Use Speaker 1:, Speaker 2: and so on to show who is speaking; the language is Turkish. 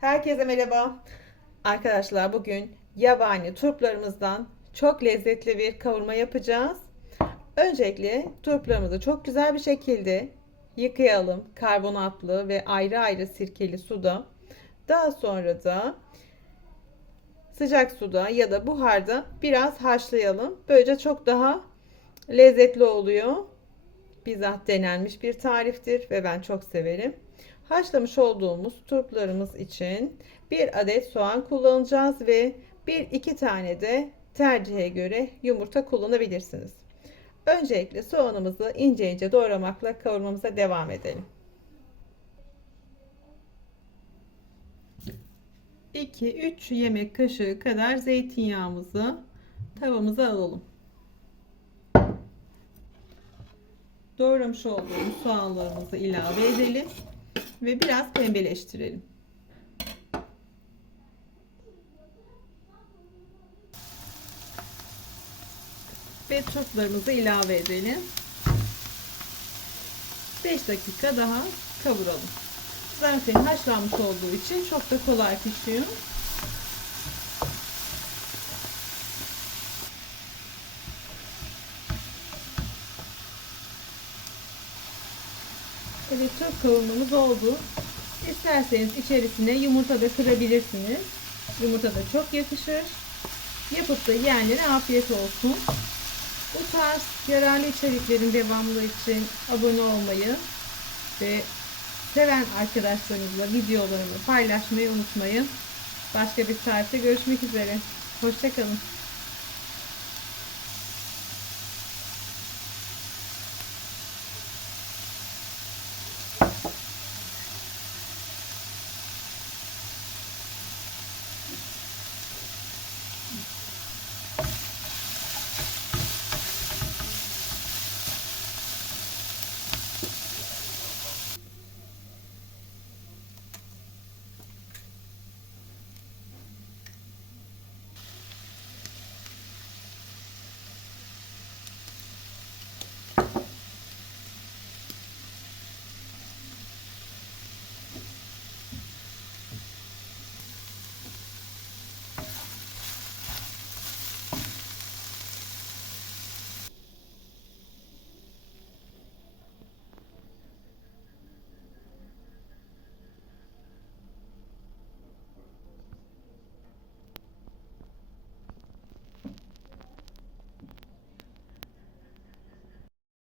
Speaker 1: Herkese merhaba. Arkadaşlar bugün yabani turplarımızdan çok lezzetli bir kavurma yapacağız. Öncelikle turplarımızı çok güzel bir şekilde yıkayalım. Karbonatlı ve ayrı ayrı sirkeli suda. Daha sonra da sıcak suda ya da buharda biraz haşlayalım. Böylece çok daha lezzetli oluyor. Bizzat denenmiş bir tariftir ve ben çok severim. Haşlamış olduğumuz turplarımız için bir adet soğan kullanacağız ve bir iki tane de tercihe göre yumurta kullanabilirsiniz. Öncelikle soğanımızı ince ince doğramakla kavurmamıza devam edelim. 2-3 yemek kaşığı kadar zeytinyağımızı tavamıza alalım. Doğramış olduğumuz soğanlarımızı ilave edelim ve biraz pembeleştirelim. Ve turplarımızı ilave edelim. 5 dakika daha kavuralım. Zaten haşlanmış olduğu için çok da kolay pişiyor. Evet çok kavurmamız oldu. İsterseniz içerisine yumurta da kırabilirsiniz. Yumurta da çok yakışır. Yapıp da yiyenlere afiyet olsun. Bu tarz yararlı içeriklerin devamlı için abone olmayı ve seven arkadaşlarınızla videolarımı paylaşmayı unutmayın. Başka bir tarifte görüşmek üzere. Hoşçakalın.